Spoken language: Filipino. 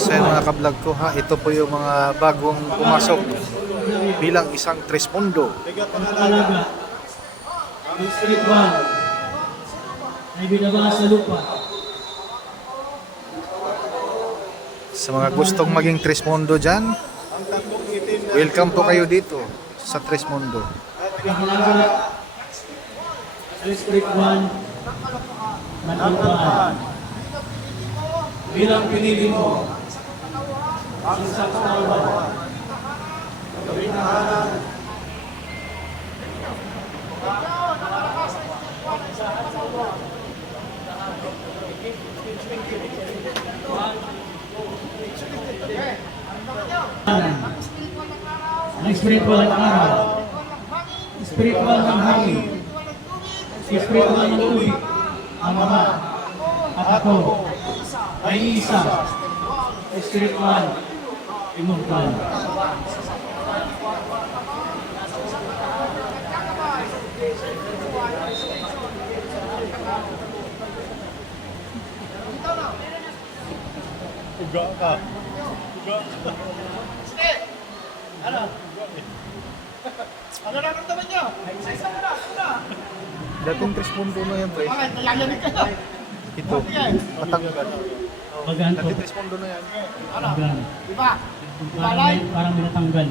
Sa mga kablog ko ha, ito po yung mga bagong pumasok bilang isang Trismundo. Talaga. District 1 ay binaba sa lupa. Sa mga gustong maging Trismundo dyan, welcome po kayo dito sa Trismundo. Kakalaga. District 1 Matupaan. Bilang pinili mo ang isang tao. Gawin na halang. Ang spiritual ng araw, spiritual ng hangin, spiritual ng tubig, ang Ama at ako ay isa, spiritual, immortal. Uga ka. Uga ka. Ano? Ano naramdaman niyo? Isa mo na, una. Dating Trismundo na yan, pre. Bakit? Nalalamig kayo. Ito, Batangan. Magaan po. Dating Trismundo na yan. Ano? Magaan. Diba? Parang may natanggal.